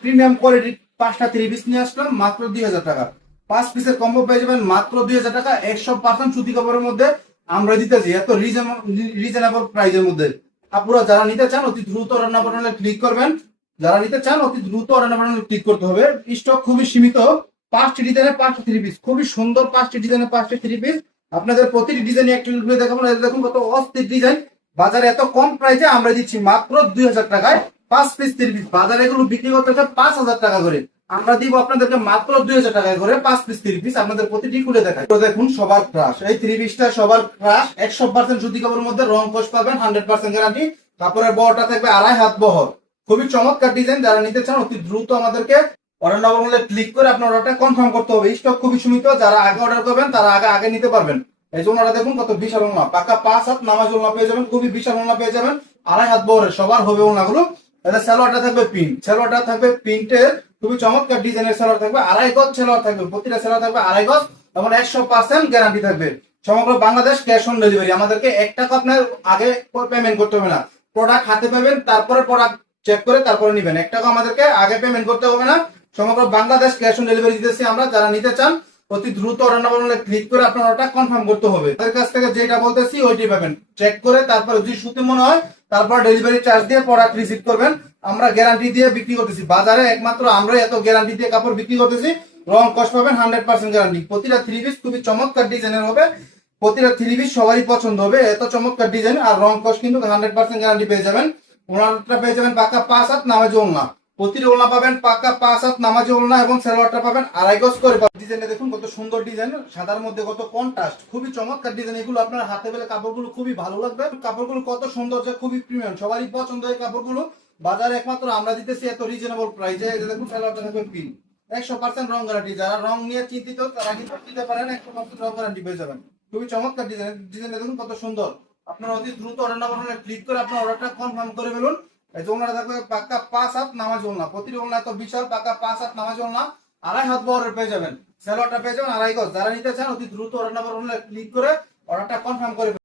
Premium কোয়ালিটির 5টা 3 piece নিয়ে আসলাম মাত্র 2000 টাকা। 5 পিসের কম্বো পেয়ে যাবেন মাত্র 2000 টাকা। 100% সুতি কাপড়ের মধ্যে আমরা দিতেছি, এত রিজনেবল প্রাইসের মধ্যে। আপনারা যারা নিতে চান অতি দ্রুত রান্না বাটনে ক্লিক করবেন। যারা নিতে চান অতি দ্রুত রান্না বাটনে ক্লিক করতে হবে। স্টক খুবই সীমিত। 5টি ডিজাইনের 5টি 3 পিস, খুবই সুন্দর 5টি ডিজাইনের 5টি 3 পিস। আপনাদের প্রতিটি ডিজাইনে একটু ঘুরে দেখাবো। দেখুন কত অস্থির ডিজাইন। বাজারে এত কম প্রাইসে আমরা দিচ্ছি মাত্র 2000 টাকায় 5 পিস 3 পিস। বাজারে এগুলো বিক্রি করতেছে 5000 টাকা করে, আমরা দিব আপনাদেরকে মাত্র 2000 টাকায় করে 5 পিস 3 পিস। আপনাদের প্রতিটি খুলে দেখাই। তো দেখুন সবার ক্রাশ, এই 3 পিসটা সবার ক্রাশ। 100% সুতি কাপড়ের মধ্যে রং কস পাবেন, 100% গ্যারান্টি। কাপড়ের বহরটা থাকবে 2.5 হাত বহর। খুবই চমৎকার ডিজাইন। যারা নিতে চান অতি দ্রুত আমাদেরকে অর্ডার নাম্বার বলে ক্লিক করে আপনার অর্ডারটা কনফার্ম করতে হবে। স্টক খুবই সীমিত, যারা আগে অর্ডার করবেন তারা আগে নিতে পারবেন। এই জন্য দেখুন কত বিশাল ওলনা, পাকা 5 হাত নামাজ ওলনা পেয়ে যাবেন। খুবই বিশাল ওলনা পেয়ে যাবেন, 2.5 হাত বহরের সবার হবে ওলনাগুলো। এটা সালোয়ারটা থাকবে প্রিন্ট, সালোয়ারটা থাকবে প্রিন্টের খুবই চমৎকার ডিজাইনের সালোয়ার থাকবে। 2.5 গজ সালোয়ার থাকবে, প্রতিটা সালোয়ার থাকবে 2.5 গজ এবং 100% গ্যারান্টি থাকবে। সমগ্র বাংলাদেশ ক্যাশ অন ডেলিভারি। আমাদেরকে 1 টাকা আপনার আগে পেমেন্ট করতে হবে না। প্রোডাক্ট হাতে পাবেন, তারপরে প্রোডাক্ট চেক করে তারপরে নিবেন। 1 টাকা আমাদেরকে আগে পেমেন্ট করতে হবে না। সমগ্র বাংলাদেশ ক্যাশ অন ডেলিভারি দিতেছি আমরা। যারা নিতে চান অতি দ্রুত অর্ডার নাম্বার ক্লিক করে আপনার অর্ডার কনফার্ম করতে হবে। তাদের কাছ থেকে যেটা বলতেছি ওইটাই পাবেন। চেক করে তারপর যদি সুতি মনে হয় তারপর ডেলিভারি চার্জ দিয়ে প্রোডাক্ট রিসিভ করবেন। আমরা গ্যারান্টি দিয়ে বিক্রি করতেছি, বাজারে একমাত্র আমরা এত গ্যারান্টি দিয়ে কাপড় বিক্রি করতেছি। রং কস্ট পাবেন 100% গ্যারান্টি। প্রতিটা 3 পিস খুবই চমৎকার ডিজাইনের হবে। প্রতিটা 3 পিস সবারই পছন্দ হবে, এত চমৎকার ডিজাইন। আর রং কস্ট কিন্তু 100% গ্যারান্টি পেয়ে যাবেন। ওনারটা পেয়ে যাবেন পাকা 5 হাত নামাজি ওলনা। প্রতিটা ওলনা পাবেন পাকা 5 হাত নামাজি ওলনা এবং সালোয়ারটা পাবেন 2.5 গজ করে। ডিজাইনে দেখুন কত সুন্দর ডিজাইন, সাদার মধ্যে কত কন্ট্রাস্ট, খুবই চমৎকার ডিজাইন। এগুলো আপনার হাতে পেলে কাপড়গুলো খুবই ভালো লাগবে। কাপড়গুলো কত সুন্দর, যে খুবই প্রিমিয়াম, সবারই পছন্দ এই কাপড়গুলো। বাজারে একমাত্র আমরা দিতেছি এত রিজনেবল প্রাইসে। দেখুন সালোয়ারটা থাকবে পিন, 100% রং গ্যারান্টি। যারা রং নিয়ে চিন্তিত তারা কিন্তু দিতে পারেন, 100% রং গ্যারান্টি পেয়ে যাবেন। খুবই চমৎকার ডিজাইন। ডিজাইন দেখুন কত সুন্দর। আপনারা অতি দ্রুত অর্ডার নাম্বার ক্লিক করে আপনার অর্ডারটা কনফার্ম করে ফেলুন। এই ওলনাটা থাকবে পাকা 5 হাত নামাজ ওলনা। প্রতিটি ওলনা তো বিশাল, পাকা 5 হাত নামাজ ওলনা, 2.5 হাত বহরের পেয়ে যাবেন। সালোয়ারটা পেয়ে যাবেন 2.5 গজ। যারা নিতে চান অতি দ্রুত অর্ডার নাম্বার ক্লিক করে অর্ডারটা কনফার্ম করে